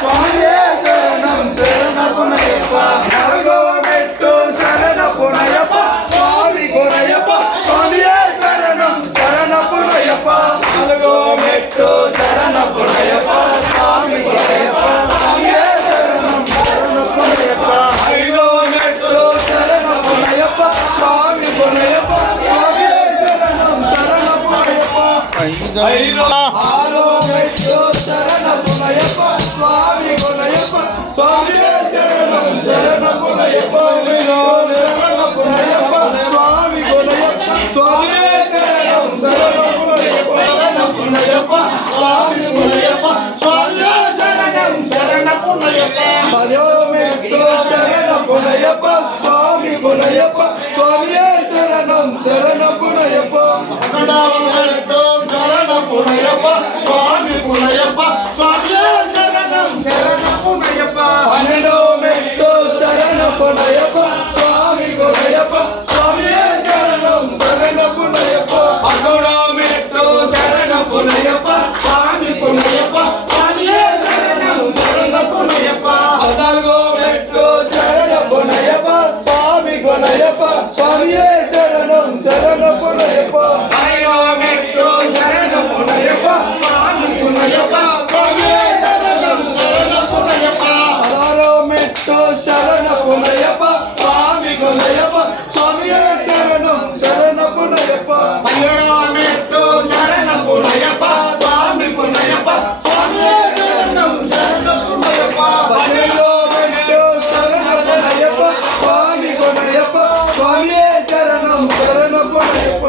స్వామియే శరణం శరణపునయ్యప్ప నాలుగో మెట్టు శరణపునయ్యప్ప స్వామి గుణయ్యప్ప స్వామియే శరణం శరణపునయ్యప్ప నాలుగో మెట్టు శరణపునయ్యప్ప స్వామి గుణయ్యప్ప స్వామియే శరణం శరణపునయ్యప్ప ఐదో మెట్టు శరణపునయ్యప్ప స్వామి గుణయ్యప్ప స్వామియే శరణం శరణపునయ్యప్ప ఆరో మెట్టు శరణపునయ్యప్ప స్వామి గుణయ్యప్ప స్వామియే శరణం శరణపునయ్యప్ప శరణపునయ్యప్ప స్వామి గుణయ్యప్ప స్వామియే శరణం శరణపునయ్యప్ప శరణపునయ్యప్ప స్వామి గుణయ్యప్ప స్వామియే శరణం శరణపునయ్యప్ప పదో మెట్టు శరణపునయ్యప్ప స్వామి గుణయ్యప్ప స్వామియే శరణం శరణపునయ్యప్ప పదవ మెట్టు శరణపునయ్యప్ప స్వామి గుణయ్యప్ప స్వామియే శరణం శరణపునయ్యప్ప పన్నెండో మెట్టు శరణపునయ్యప్ప స్వామి గుణయ్యప్ప స్వామియే శరణం శరణపునయ్యప్ప పదమూడో మెట్టు శరణపునయ్యప్ప స్వామి గుణయ్యప్ప స్వామియే శరణం శరణపునయ్యప్ప పద్నాలుగో మెట్టు శరణపునయ్యప్ప స్వామి గుణయ్యప్ప స్వామియే శరణం శరణపునయ్యప్ప పదిహేనో మెట్టు శరణపునయ్యప్ప స్వామి గుణయ్యప్ప స్వామియే శరణం శరణపునయ్యప్ప పదహారో మెట్టు శరణపునయ్యప్ప స్వామి గుణయ్యప్ప స్వామియే శరణం శరణపునయ్యప్ప పదిహేడో మెట్టు శరణపునయ్యప్ప స్వామి గుణయ్యప్ప స్వామియే శరణం శరణపునయ్యప్ప పద్దెనిమిదో మెట్టు శరణపునయ్యప్ప స్వామి గుణయ్యప్ప స్వామియే శరణం శరణపునయ్యప్ప